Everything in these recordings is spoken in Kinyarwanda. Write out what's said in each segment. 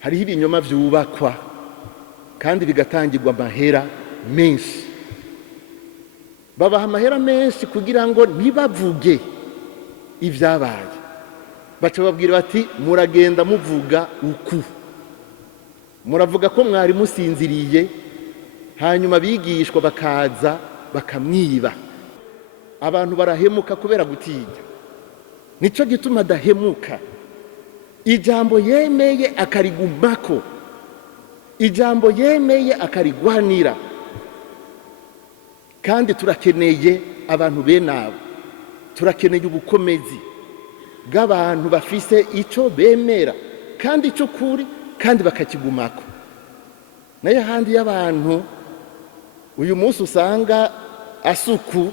hariho ibinyoma vyubakwa kandi bigatangirwa amahera menshi, babaha amahera menshi kugira ngo ntibavuge ivyabaye, baca babwira bati muragenda muvuga uku, muravuga ko mwari musinziriye, hanyuma abigishwa bakaza bakamwiba. Abantu barahemuka kubera gutinya, nico gituma adahemuka. Ijambo yemeye akarigumako, ijambo yemeye akarigwanira, kandi turakeneye abantu bene abo, turakeneye ubukomezi bw'abantu bafise ico bemera kandi ico kuri kandi bakakigumako. Nayo handi y'abantu uyu munsi usanga asuku,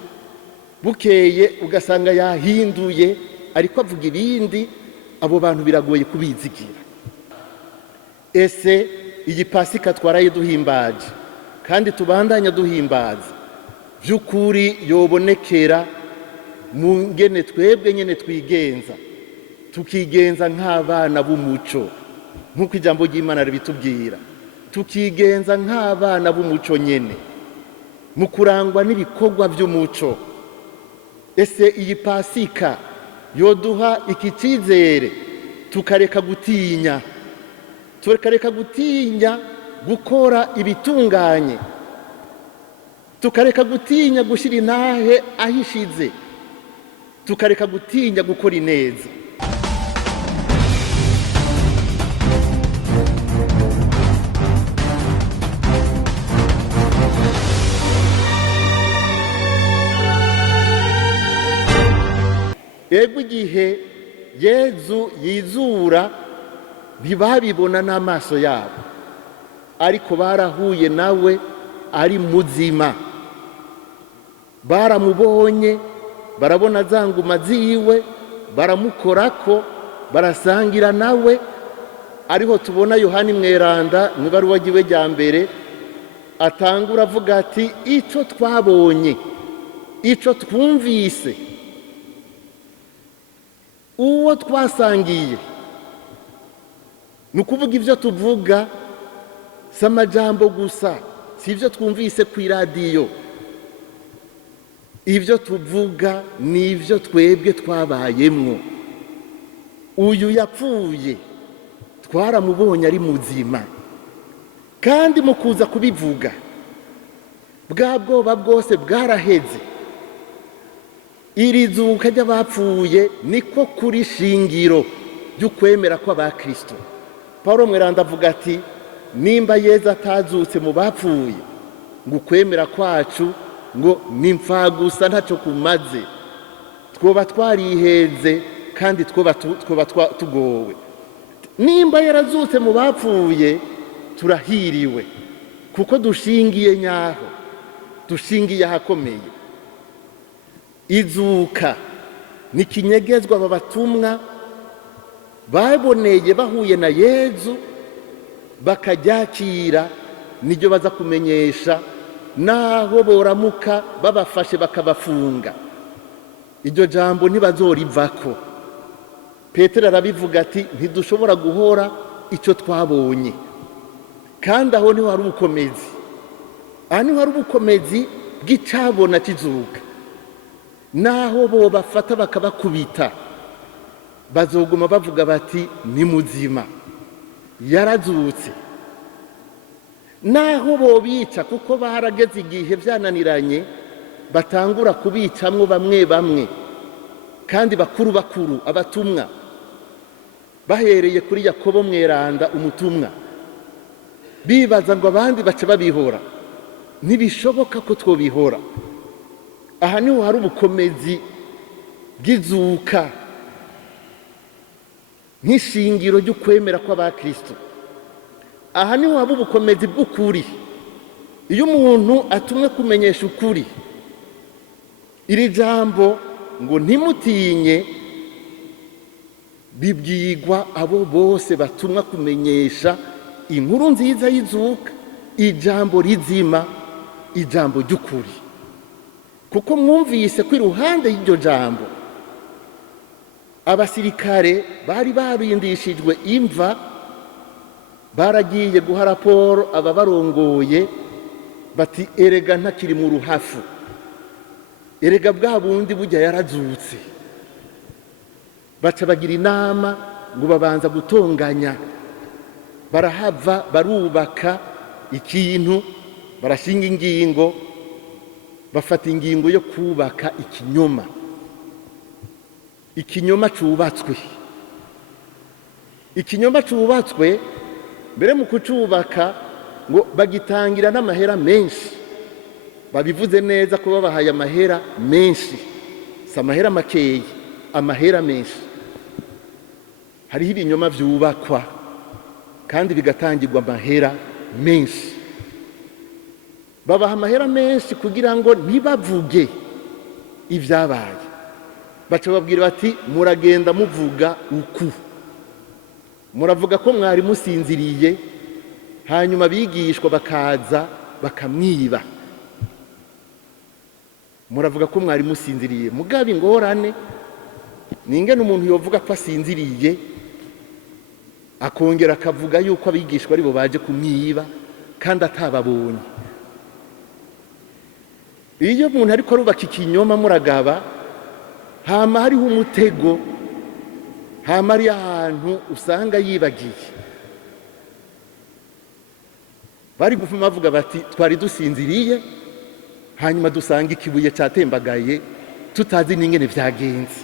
bukeye ugasanga yahinduye ariko avuga ibindi, abo bantu biragoye kubizigira. Ese iyi Pasika twaraye duhimbaje kandi tubandanya duhimbaza, by'ukuri yobonekera mu ngene twebwe nyene twigenza, tukigenza nk'abana b'umuco nk'uko ijambo ry'Imana ribitubwira, tukigenza nk'abana b'umuco nyene mu kurangwa n'ibikorwa by'umuco. Ese iyi Pasika yoduha iki cyizere tukareka gutinya, tukareka gutinya gukora ibitunganye, tukareka gutinya gushira intahe ahishize, tukareka gutinya gukora ineza. Ego igihe Yezu yizura ntibabibona n'amaso yabo, ariko barahuye nawe ari muzima, baramubonye, barabona za nguma ziwe, baramukorako, barasangira nawe. Ariho tubona Yohani Mweranda mu ibaruwa ryiwe rya mbere atangura avuga ati ico twabonye, ico twumvise, uwo twasangiye. Ni ukuvuga ivyo tuvuga si amajambo gusa, si ivyo twumvise kw'iradiyo, ivyo tuvuga ni ivyo twebwe twabayemwo. Uyu yapfuye twaramubonye ari muzima, kandi mu kuza kubivuga bwa bwoba bwose bwaraheze. Iri zuka ry'abapfuye niko kuri shingiro ry'ukwemera kw'abakristo. Paulo Mweranda avuga ati nimba Yezu atazutse mu bapfuye, ngo ukwemera kwacu ngo ni impfagusa ntaco kumaze, twoba twariheze kandi twoba tugowe. Nimba yarazutse mu bapfuye turahiriwe, kuko dushingiye nyaho, dushingiye ahakomeye. Izuka ni kinyegezwa aba batumwa baboneye bahuye na Yezu, bakaryakira, niryo baza kumenyesha naho boramuka babafashe bakabafunga. Iryo jambo ntibazorivako. Petero arabivuga ati ntidushobora guhora ico twabonye, kandi aho niho hari ubukomezi, aha niho hari ubukomezi bw'icabona kizuka. Naho bo bafata bakabakubita, bazoguma bavuga bati ni muzima, yarazutse. Naho bo bica, kuko barageze igihe vyananiranye batangura kubicamwo bamwe bamwe, kandi bakuru bakuru, abatumwa, bahereye kuri Yakobo Mweranda umutumwa, bibaza ngo abandi bace babihora. Ntibishoboka ko twobihora. Aha niho hari ubukomezi bw'izuka nk'ishingiro ry'ukwemera kw'abakristo. Aha niho haba ubukomezi bw'ukuri. Iyo umuntu atumwe kumenyesha ukuri, iri jambo ngo ntimutinye bibwirwa abo bose batumwa kumenyesha inkuru nziza y'izuka, ijambo rizima, ijambo ry'ukuri. Kuko mwumvise ko iruhande y'iryo jambo abasirikare bari barindishijwe imva baragiye guha raporo ababarongoye bati erega ntakiri mu ruhafu, erega bwa bundi burya yarazutse. Baca bagira inama ngo babanza gutonganya, barahava barubaka ikintu, barashinga ingingo, bafata ingingo yo kubaka ikinyoma cubatswe. Ikinyoma cubatswe mbere mu kucubaka ngo bagitangira n'amahera menshi. Babivuze neza ko babahaye amahera menshi, si amahera makeyi, amahera menshi. Hariho ibinyoma vyubakwa kandi bigatangirwa amahera menshi. Babaha amahera menshi kugira ngo ntibavuge ivyabaye. Baca babwira bati muragenda muvuga uku, muravuga ko mwari musinziriye, hanyuma abigishwa bakaza bakamwiba. Muravuga ko mwari musinziriye, mugabo ingorane ningene umuntu yovuga ko asinziriye akongera akavuga yuko abigishwa aribo baje kumwiba kandi atababonye. Iyo umuntu ariko arubaka ikinyoma muragaba, hama hariho umutego, hama ari ahantu usanga yibagiye. Bari gufuma bavuga bati twari dusinziriye, hanyuma dusanga ikibuye catembagaye tutazi n'ingene vyagenze.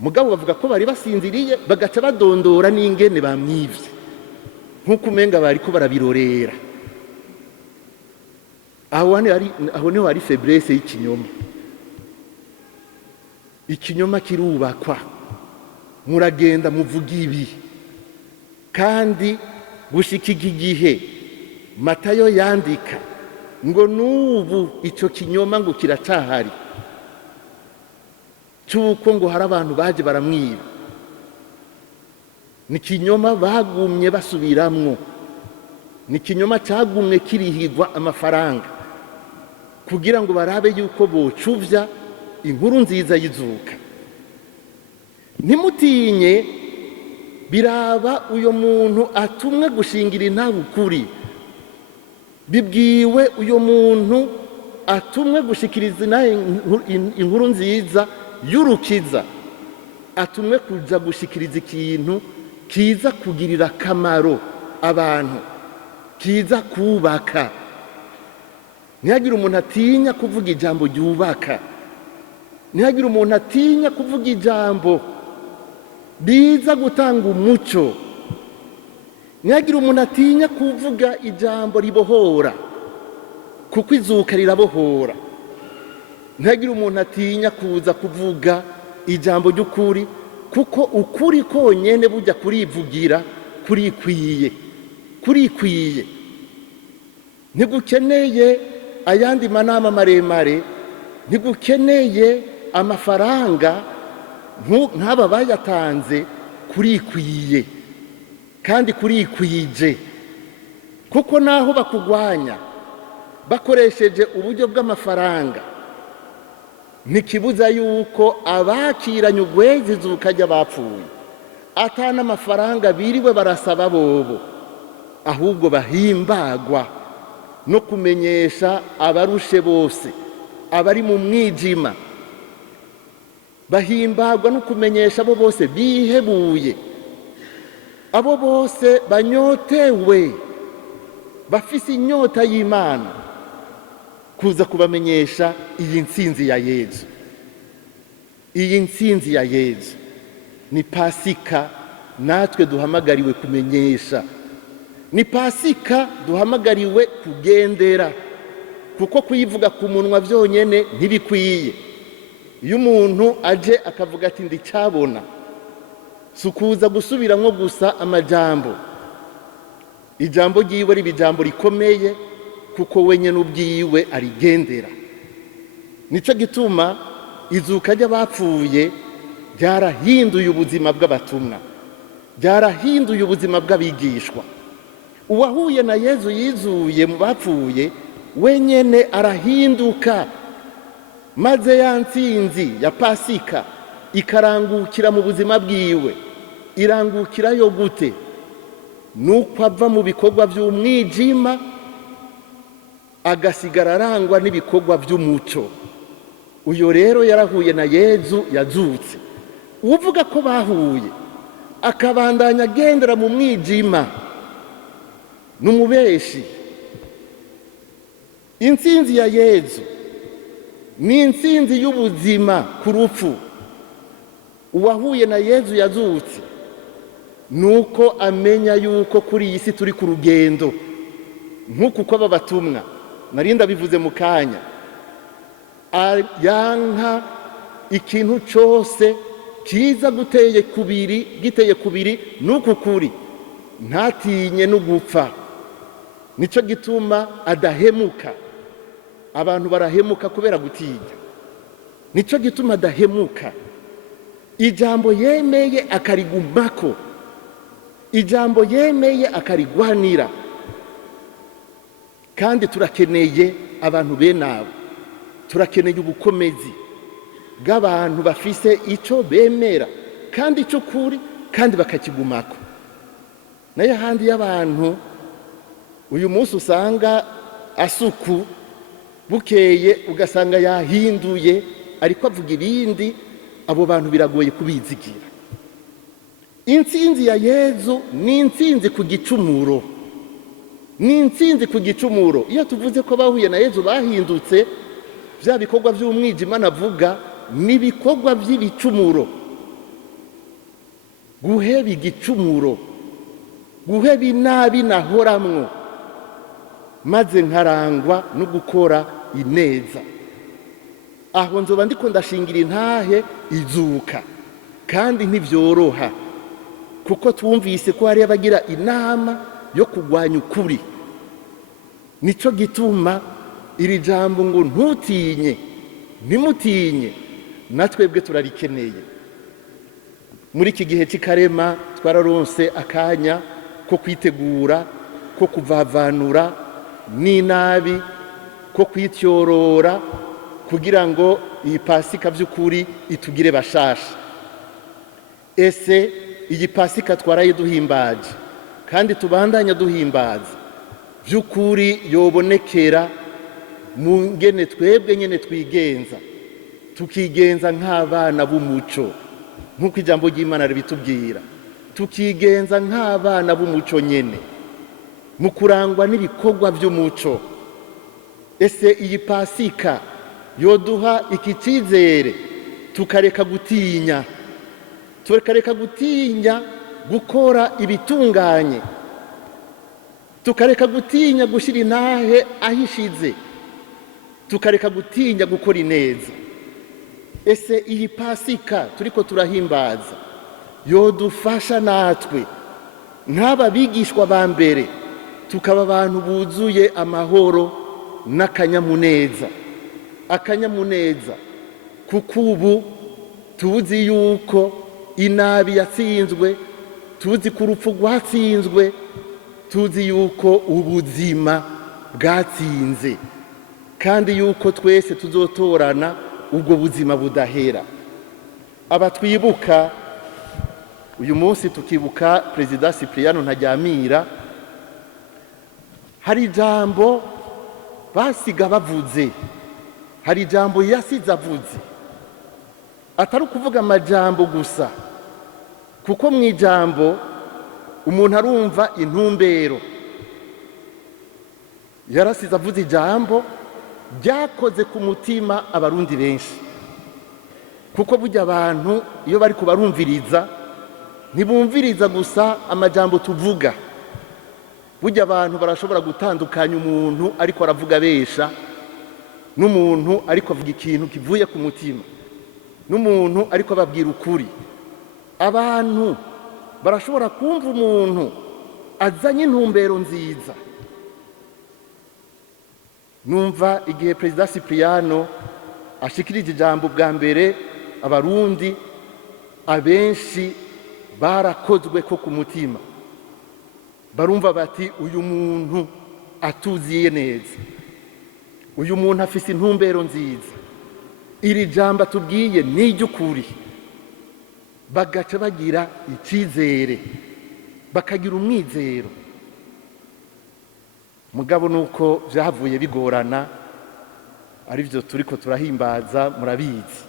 Mugabo bavuga ko bari basinziriye, bagaca badondora n'ingene bamwivye, nk'uko umenga bariko barabirorera. Aho niho hari faiblesse y'ikinyoma. Ikinyoma kirubakwa, muragenda muvuga ibi, kandi gushika iki gihe Matayo yandika ngo n'ubu ico kinyoma ngo kiracahari, cyuko ngo hari abantu baje baramwiba. Ni kinyoma bagumye basubiramwo, ni kinyoma cagumye kirihigwa amafaranga kugira ngo barabe yuko bocuvya inkuru nziza y'izuka. Ntimutinye, biraba uyo muntu atumwe gushingira intahe ukuri, bibwiwe uyo muntu atumwe gushikiriza inkuru nziza y'urukiza, atumwe kuja gushikiriza ikintu kiza kugirira akamaro abantu, kiza kubaka. Ntihagire umuntu atinya kuvuga ijambo ryubaka, ntihagire umuntu atinya kuvuga ijambo biza gutanga umuco, ntihagire umuntu atinya kuvuga ijambo ribohora, kuko izuka rirabohora. Ntihagire umuntu atinya kuza kuvuga ijambo ry'ukuri, kuko ukuri konyene burya kurivugira kurikwiye. Ntigukeneye ayandi manama maremare, ntigukeneye amafaranga nk'aba bayatanze, kurikwiye kandi kurikwije. Kuko naho bakugwanya bakoresheje uburyo bw'amafaranga, ntikibuza yuko abakiranye ugwezi izuka ry'abapfuye atana amafaranga biriwe barasaba bobo, ahubwo bahimbagwa no kumenyesha abarushe bose, abari mu mwijima, bahimbagwa no kumenyesha abo bose bihebuye, abo bose banyotewe, bafise inyota y'Imana, kuza kubamenyesha iyi ntsinzi ya Yesu. Iyi ntsinzi ya Yesu ni Pasika natwe duhamagariwe kumenyesha, ni Pasika duhamagariwe kugendera, kuko kuyivuga ku munwa vyonyene ntibikwiye. Iyo umuntu aje akavuga ati ndicabona, sukuza gusubiramwo gusa amajambo, ijambo ryiwe riba ijambo rikomeye, kuko wenyene ubwiwe arigendera. Nico gituma izuka ry'abapfuye ryarahinduye ubuzima bw'abatumwa, ryarahinduye ubuzima bw'abigishwa. Uwahuye na Yezu yizuye mu bapfuye wenyene arahinduka, maze ya ntsinzi ya Pasika ikarangukira mu buzima bwiwe. Irangukirayo gute? nuko ava mu bikorwa by'umwijima agasigara arangwa n'ibikorwa by'umuco. Uyo rero yarahuye na Yezu yazutse. Uvuga ko bahuye akabandanya agendera mu mwijima n'umubeshi. Intsinzi ya Yezu ni intsinzi y'ubuzima ku rupfu. Uwahuye na Yezu yazutse nuko amenya yuko kuri iyi si turi ku rugendo, nk'uko aba batumwa narinda bivuze mu kanya, yanka ikintu cyose kiza giteye kubiri nuko kuri, ntatinye no gupfa. Nico gituma adahemuka. Abantu barahemuka kubera gutinya. Nico gituma adahemuka. Ijambo yemeye akarigumako, ijambo yemeye akarigwanira. Kandi turakeneye abantu benabo, turakeneye ubukomezi bw'abantu bafise icyo bemera kandi icyo kuri kandi bakakigumako. Nayo handi y'abantu uyu munsi usanga asuku, bukeye ugasanga yahinduye ariko avuga ibindi, abo bantu biragoye kubizigira. Intsinzi ya Yezu ni intsinzi ku gicumuro, ni intsinzi ku gicumuro. Iyo tuvuze ko bahuye na Yezu bahindutse, bya bikorwa by'umwijima navuga ni ibikorwa by'ibicumuro. Guheba igicumuro, guheba inabi nahoramwo, maze nkarangwa no gukora ineza. Aho nzoba ndiko ndashingira intahe izuka, kandi ntibyoroha, kuko twumvise ko hari abagira inama yo kugwanya ukuri. Nico gituma iri jambo ngo ntutinye, ntimutinye, natwebwe turarikeneye. Muri iki gihe cy'ikarema twararonse akanya ko kwitegura, ko kuvavanura n'inabi, ko kwityorora, kugira ngo iyi Pasika by'ukuri itugire bashasha. Ese iyi Pasika twaraye duhimbaje kandi tubandanya duhimbaza, by'ukuri yobonekera mu ngene twebwe nyene twigenza, tukigenza nk'abana b'umuco, nk'uko ijambo ry'Imana ribitubwira, tukigenza nk'abana b'umuco nyene mu kurangwa n'ibikorwa by'umuco. Ese iyi Pasika yoduha iki cyizere tukareka gutinya, tukareka gutinya gukora ibitunganye, tukareka gutinya gushyira intahe ahishize, tukareka gutinya gukora ineza. Ese iyi Pasika turiko turahimbaza yodufasha natwe nk'aba bigishwa ba mbere tukaba abantu buzuye amahoro n'akanyamuneza. Akanyamuneza kuko ubu tuzi yuko inabi yatsinzwe, tuzi ko urupfu rwatsinzwe, tuzi yuko ubuzima bwatsinze, kandi yuko twese tuzotorana ubwo buzima budahera. Aba twibuka uyu munsi, tukibuka Perezida Cypriano Ntaryamira, hari ijambo basiga bavuze, hari ijambo yasize avuze, atari ukuvuga amajambo gusa, kuko mu ijambo umuntu arumva intumbero. Yarasize avuze ijambo ryakoze ku mutima abarundi benshi, kuko burya abantu iyo bari kubarumviriza ntibumviriza gusa amajambo tuvuga. Burya abantu barashobora gutandukanya umuntu ariko aravuga besha n'umuntu ariko avuga ikintu kivuye ku mutima, n'umuntu ariko ababwira ukuri. Abantu barashobora kumva umuntu azanye intumbero nziza. Numva igihe Perezida Cypriano ashikirije ijambo bwa mbere, abarundi abenshi barakozwe ko ku mutima, barumva bati uyu muntu atuziye neza, uyu muntu afise intumbero nziza, iri jambo atubwiye ni iry'ukuri. Bagaca bagira icyizere, bakagira umwizero. Mugabo nuko vyahavuye bigorana, arivyo turiko turahimbaza murabizi.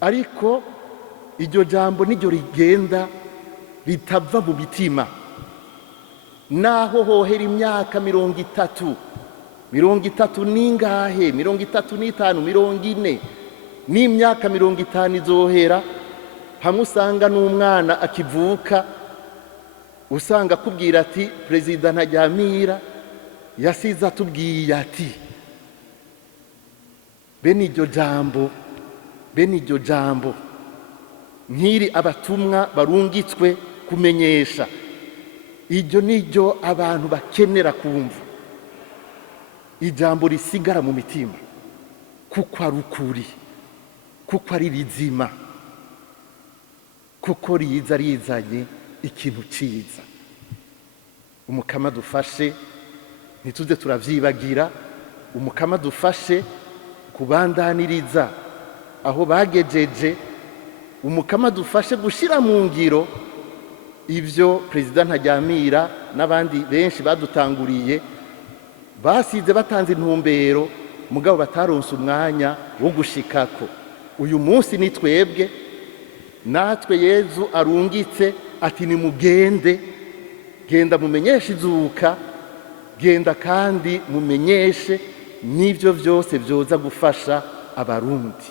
Ariko iryo jambo niryo rigenda ritava mu mitima, naho hohera imyaka 30, 30 ningahe, 35, 40, n'imyaka 50 izohera, hamwe usanga n'umwana akivuka usanga akubwira ati Perezida Ntaryamira yasize atubwiye ati. Bene iryo jambo nk'iri abatumwa barungitswe kumenyesha, iryo niryo abantu bakenera kumva, ijambo risigara mu mitima, kuko ari ukuri, kuko ari rizima, kuko riza rizanye ikintu ciza. Umukama dufashe ntituze turavyibagira, umukama dufashe kubandaniriza aho bagejeje, umukama dufashe gushira mu ngiro ivyo Perezida Ntaryamira n'abandi benshi badutanguriye basize batanze intumbero, mugabo bataronse umwanya wo gushikako. Uyu munsi ni twebwe, natwe Yezu arungitse ati nimugende, genda mumenyeshe izuka, genda kandi mumenyeshe n'ivyo vyose vyoza gufasha abarundi.